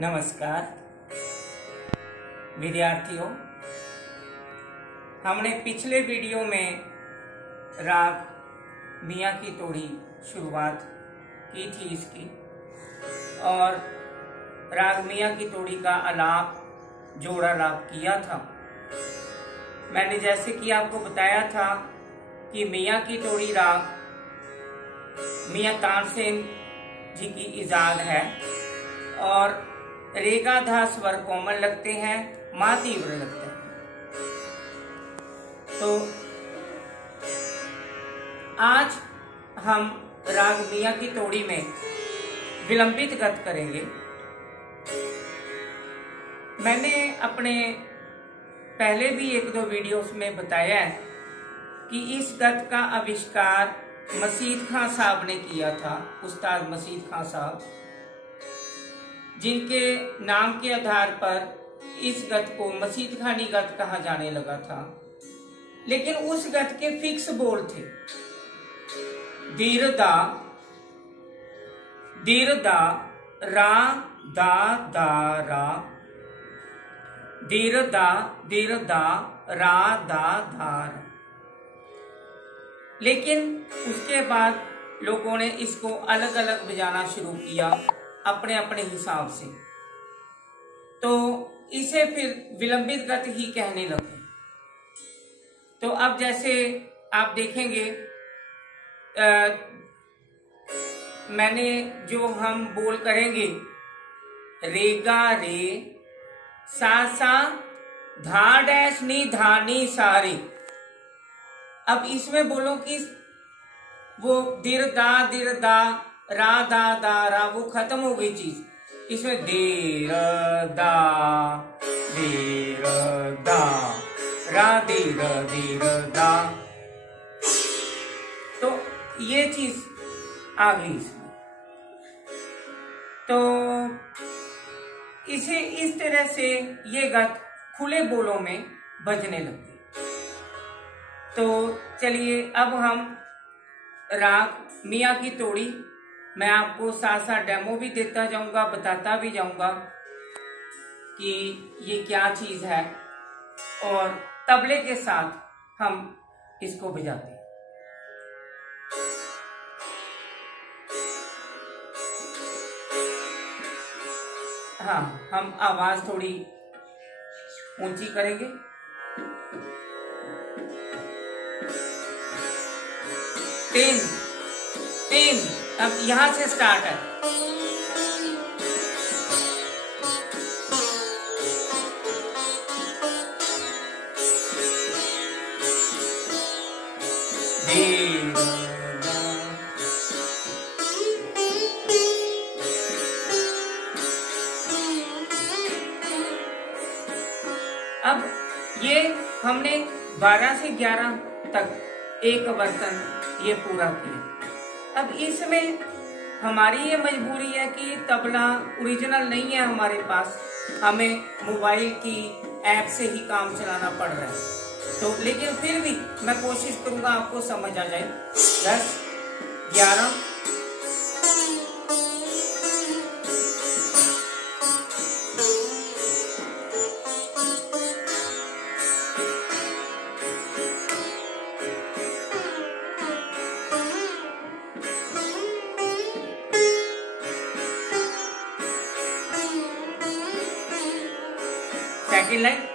नमस्कार विद्यार्थियों, हमने पिछले वीडियो में राग मियाँ की तोड़ी शुरुआत की थी इसकी, और राग मियाँ की तोड़ी का आलाप जोड़ा लाप किया था। मैंने जैसे कि आपको बताया था कि मियाँ की तोड़ी राग मियाँ तानसेन जी की इजाद है और रेगा धा स्वर कोमल लगते हैं, मा तीव्र लगते हैं। तो आज हम राग मियाँ की तोड़ी में विलंबित गत करेंगे। मैंने अपने पहले भी एक दो वीडियोस में बताया है कि इस गत का आविष्कार मसीद खां साहब ने किया था, उस्ताद मसीद खां साहब, जिनके नाम के आधार पर इस गत को मसीद खानी गत कहा जाने लगा था। लेकिन उस गत के फिक्स बोल थे, दीर दा रा दा रा, दीर दा रा दा रा। लेकिन उसके बाद लोगों ने इसको अलग अलग बजाना शुरू किया अपने अपने हिसाब से, तो इसे फिर विलंबित गत ही कहने लगे। तो अब जैसे आप देखेंगे, मैंने जो हम बोल करेंगे रेगा रे सा सा धा डैश नी धानी सारे। अब इसमें बोलो कि वो दिर दा रा दा वो खत्म हो गई चीज। इसमें देर दा रा देर दा, तो ये चीज आ गई इसमें। तो इसे इस तरह से ये गत खुले बोलों में बजने लगे। तो चलिए अब हम राग मियाँ की तोड़ी, मैं आपको साथ साथ डेमो भी देता जाऊंगा, बताता भी जाऊंगा कि ये क्या चीज है, और तबले के साथ हम इसको बजाते हैं। हाँ, हम आवाज थोड़ी ऊंची करेंगे। तीन, अब यहां से स्टार्ट है। अब ये हमने 12 से 11 तक एक बर्तन ये पूरा किया। अब इसमें हमारी ये मजबूरी है कि तबला ओरिजिनल नहीं है हमारे पास, हमें मोबाइल की ऐप से ही काम चलाना पड़ रहा है। तो लेकिन फिर भी मैं कोशिश करूंगा आपको समझ आ जाए। 10, 11, सेकंड लाइन,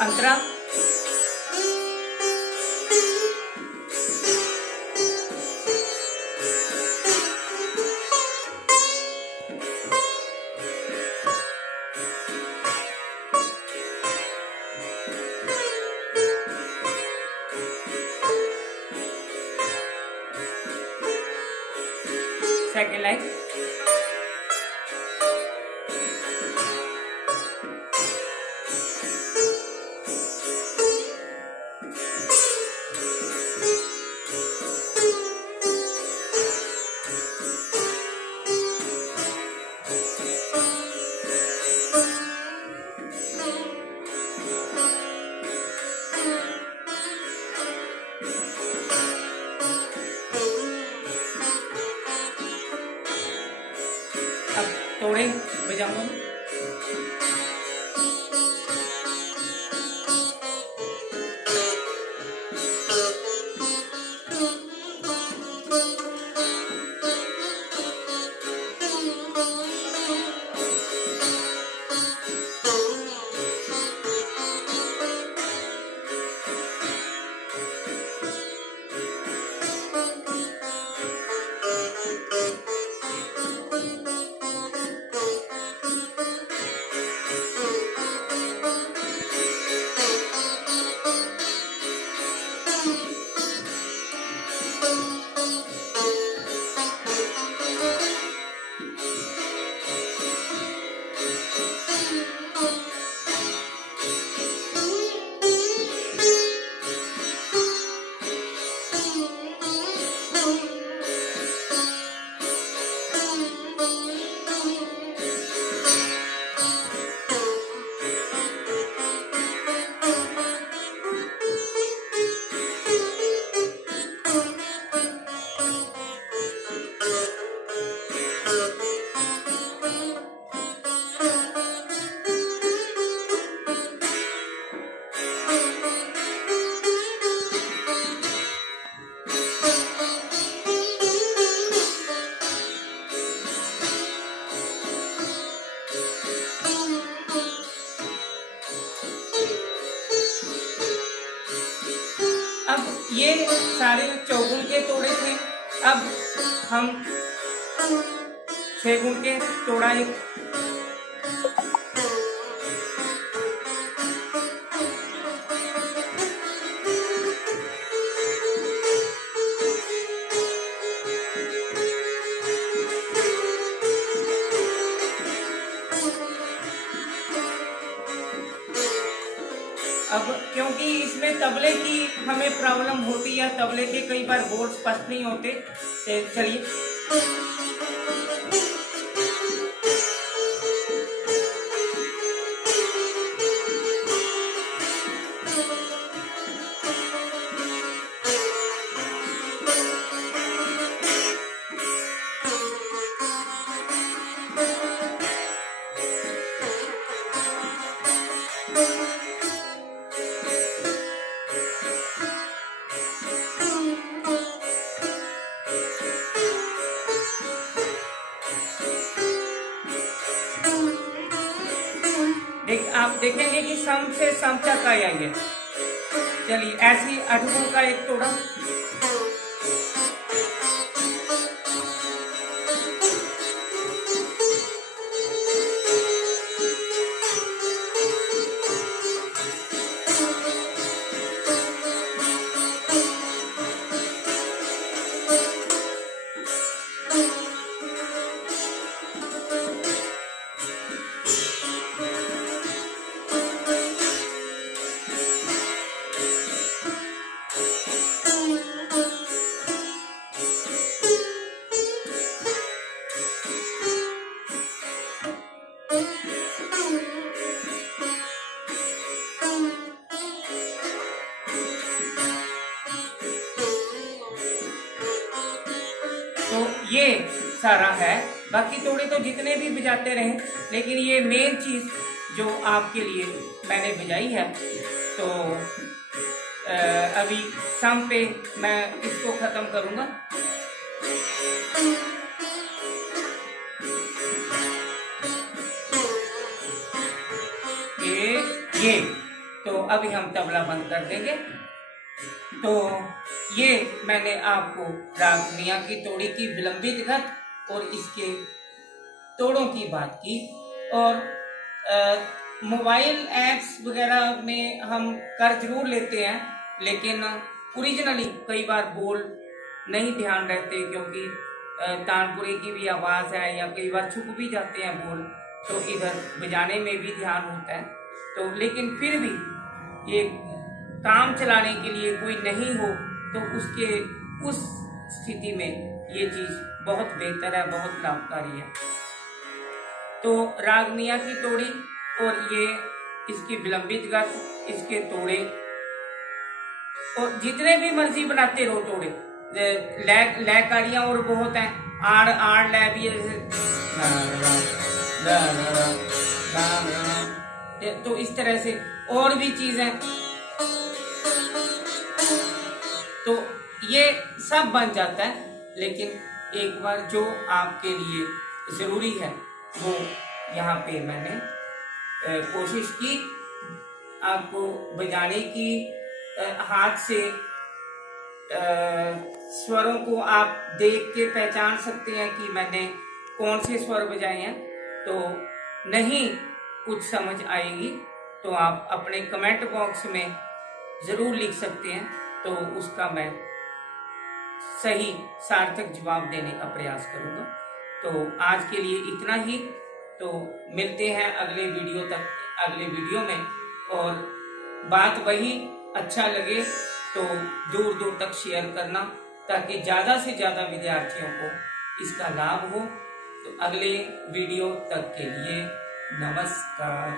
अंतरा, सेकेंड लाइन। अब तोड़े बजाऊंगा। अब ये सारे चौगुन के तोड़े थे। अब हम 6 गुण के तोड़ा एक। अब क्योंकि इसमें तबले की हमें प्रॉब्लम होती है, तबले के कई बार बोल स्पष्ट नहीं होते, तो चलिए। आप देखेंगे कि सम से समचा का आएंगे। चलिए ऐसी 8 गुण का एक तोड़ा। तो ये सारा है। बाकी तोड़े तो जितने भी बजाते रहे, लेकिन ये मेन चीज जो आपके लिए मैंने बजाई है, तो अभी शाम पे मैं इसको खत्म करूंगा। ये तो अभी हम तबला बंद कर देंगे। तो ये मैंने आपको राग मियां की तोड़ी की विलंबित गत और इसके तोड़ों की बात की। और मोबाइल ऐप्स वगैरह में हम कर जरूर लेते हैं, लेकिन ओरिजिनली कई बार बोल नहीं ध्यान रहते, क्योंकि तानपुरे की भी आवाज़ है, या कई बार छुप भी जाते हैं बोल, तो इधर बजाने में भी ध्यान होता है। तो लेकिन फिर भी ये काम चलाने के लिए कोई नहीं हो तो उसके उस स्थिति में ये चीज़ बहुत बेहतर है, बहुत लाभकारी है। तो राग मियाँ की तोड़ी और ये इसकी विलंबित गत, इसके तोड़े, और जितने भी मर्जी बनाते रहो तोड़े, लयकारियां और बहुत हैं, आड़ आड़ लय भी है, तो इस तरह से और भी चीजें, तो ये सब बन जाता है। लेकिन एक बार जो आपके लिए जरूरी है वो यहाँ पे मैंने कोशिश की आपको बजाने की, हाथ से स्वरों को आप देख के पहचान सकते हैं कि मैंने कौन से स्वर बजाए हैं। तो नहीं कुछ समझ आएगी तो आप अपने कमेंट बॉक्स में ज़रूर लिख सकते हैं, तो उसका मैं सही सार्थक जवाब देने का प्रयास करूँगा। तो आज के लिए इतना ही, तो मिलते हैं अगले वीडियो में। और बात वही, अच्छा लगे तो दूर दूर तक शेयर करना, ताकि ज़्यादा से ज़्यादा विद्यार्थियों को इसका लाभ हो। तो अगले वीडियो तक के लिए नमस्कार।